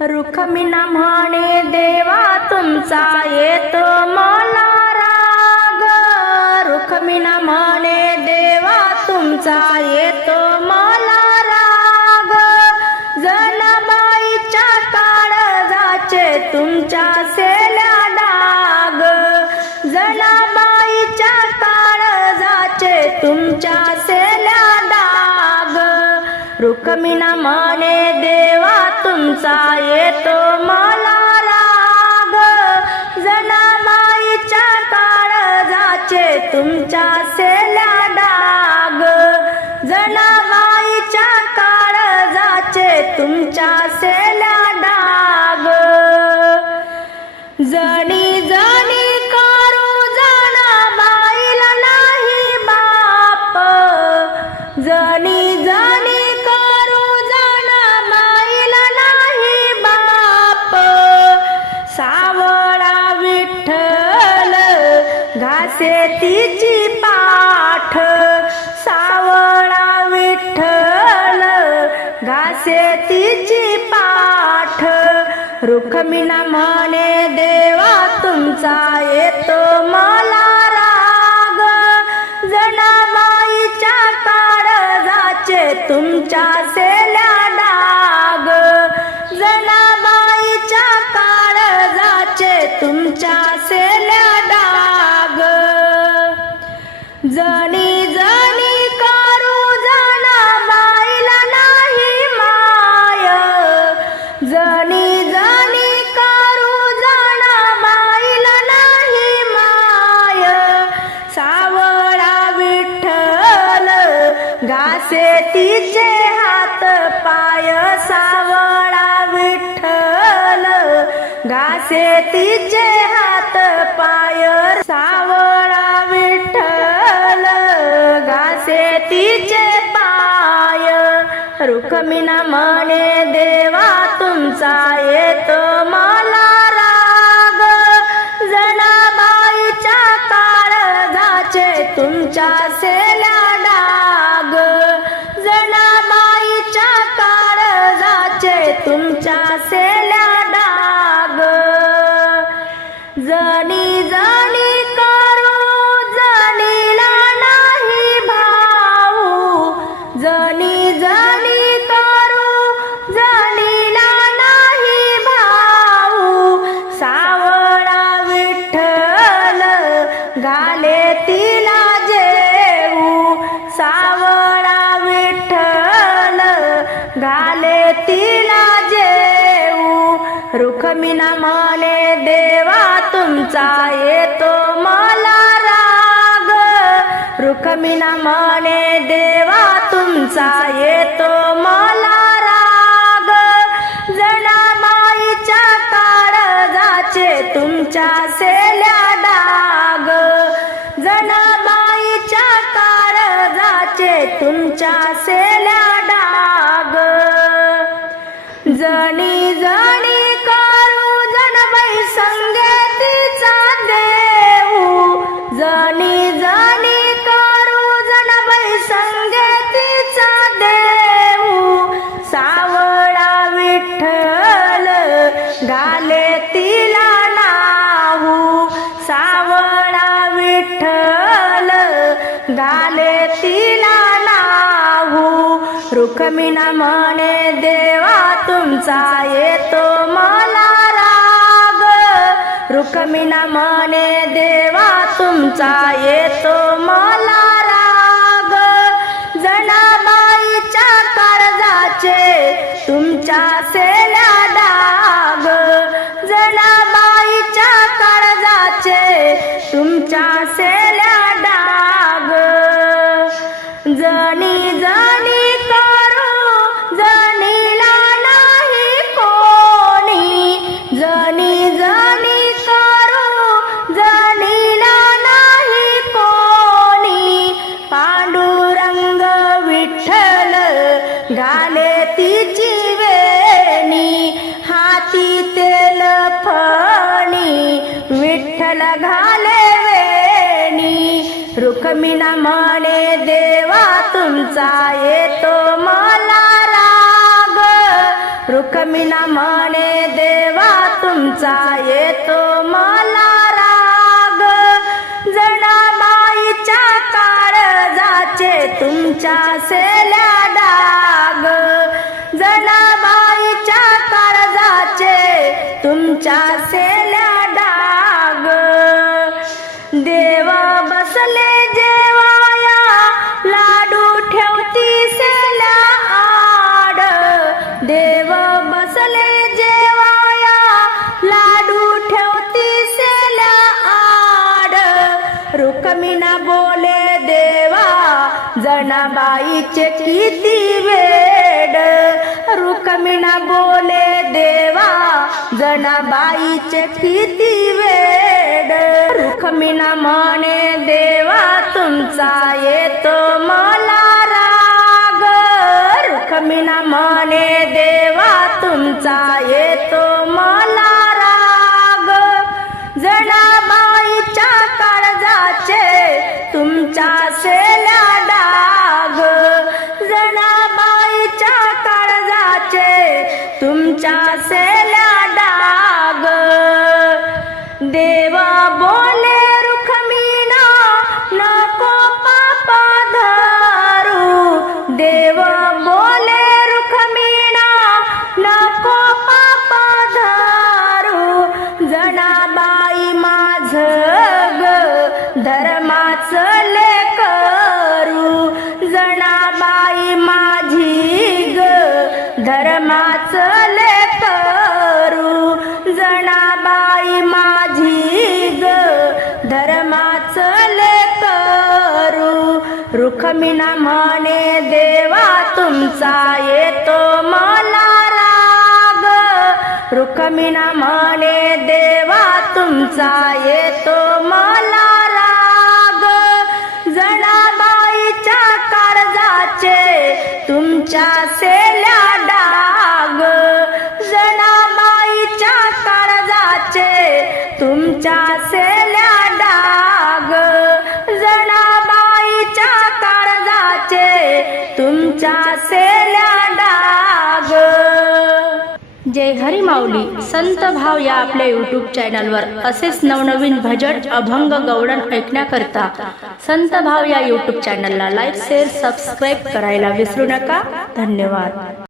रुखमिना म्हणे देवा तुमचा येतो मला राग। रुखमिना म्हणे देवा तुमचा येतो मला राग। जनाबाईच्या काळजाचे तुमच्या सेल्या डाग। जनाबाईच्या काळजाचे तुमच्या सेल्या डाग। रुखमिना म्हणे देवा तुमचा येतो मला राग। जनाबाईच्या काळजाचे तुमच्या सेल्या डाग। जनाबाईच्या काळजाचे तुमच्या सेल्या डाग। जणी जणी करू जनाबाईला नाही बाप। जणी जणी करू जनाबाईला नाही बाप। सावळा विठ्ठल घासे तिची पाठ। सावळा विठ्ठल घासे तिची पाठ। रुखमिना म्हणे देवा तुमचा येतो मला राग। जनाबाईच्या काळजाचे तुमच्या सेल्या डाग। जनाबाईच्या काळजाचे तुमच्या सेल्या डाग। जणी जणी करू जनाबाईला नाही माय। जणी जणी करू जनाबाईला नाही माय। सावळा विठ्ठल घासे तिचे हात पाय। सावळा विठ्ठल घासे तिचे हात पाय। सावळा विठ्ठल घासे तिचे पाय। रुखमिना म्हणे देवा तुमचा येतो मला राग। जनाबाईच्या काळजाचे तुमच्या सेल्या डाग। जनाबाईच्या काळजाचे तुमच्या सेल्या डाग। जणी जणी करू जनीला नाही भाऊ। जणी जणी करू जनीला नाही भाऊ। सावळा विठ्ठल घाले तिला जेऊ। सावळा विठ्ठल घाले तिला जेऊ। रुखमिना म्हणे देवा तुमचा येतो मला राग। रुखमिना म्हणे देवा तुमचा येतो मला राग। जनाबाईच्या काळजाचे तुमच्या सेल्या डाग। जनाबाईच्या काळजाचे तुमच्या सेल्या डाग। जणी जणी करू जनाबाई संगे तिचा देऊ। जणी जणी करू जनाबाई संगे तिचा देऊ। सावळा विठ्ठल घाले तिला नाहू। सावळा विठ्ठल घाले तिला नाहू। रुखमिना म्हणे देवा तुमचा येतो मला राग। रुखमिना म्हणे देवा तुमचा येतो मला राग। जनाबाईच्या काळजाचे तुमच्या सेल्या डाग। जनाबाईच्या काळजाचे तुमच्या सेल्या डाग। जणी जणी करू जनीला नाही कोणी। जणी जणी करू जनीला नाही कोणी। पांडुरंग विठ्ठल घाले तिची वेणी। हाती तेल फणी विठ्ठल घाले वेणी। रुखमिना म्हणे देवा तुमचा येतो मला राग। रुखमिना म्हणे देवा तुमचा येतो मला राग, जनाबाईच्या काळजाचे तुमच्या सेल्या डाग, जनाबाईच्या काळजाचे तुमच्या सेल्या डाग. देवा बसले जेवाया लाडू ठेवती सेल्या आड, देव बसले जेवाया लाडू ठेवती सेल्या आड. रुक्मिणा बोले देवा जनाबाईचे किती वेड, रुक्मिणा बोले देवा जनाबाईचे किती वेड. रुक्मिणा म्हणे देवा तुमचा येतो मला राग, रुक्मिणा म्हणे देवा तुमचा येतो मला राग, जनाबाईच्या काळजाचे तुमच्या सेल्या डाग, जनाबाईच्या काळजाचे तुमच्या सेल्या डाग. देवा बोले रुक्मिणा नको पाप धरू, देव बोले रुक्मिणा नको पाप धरू. जनाबाई माझ ग धर्माचं लेकरू, जनाबाई माझी ग धर्माचं लेकरू, जनाबाई माझी ग धर्माचं लेकरू. रुक्मिणा म्हणे देवा तुमचा येतो मला राग, रुक्मिणा म्हणे देवा तुमचा येतो मला राग, जनाबाईच्या काळजाचे तुमच्या सेल्या डाग, जनाबाईच्या काळजाचे तुमच्या सेल्या डाग, जनाबाईच्या काळजाचे तुमच्या सेल्या डाग. जय हरी माऊली. संत भाव या आपल्या यूट्यूब चॅनलवर असेच नवनवीन भजन अभंग गवळण ऐकण्याकरता संत भाव या यूट्यूब चॅनलला लाईक शेअर सबस्क्राईब करायला विसरू नका. धन्यवाद.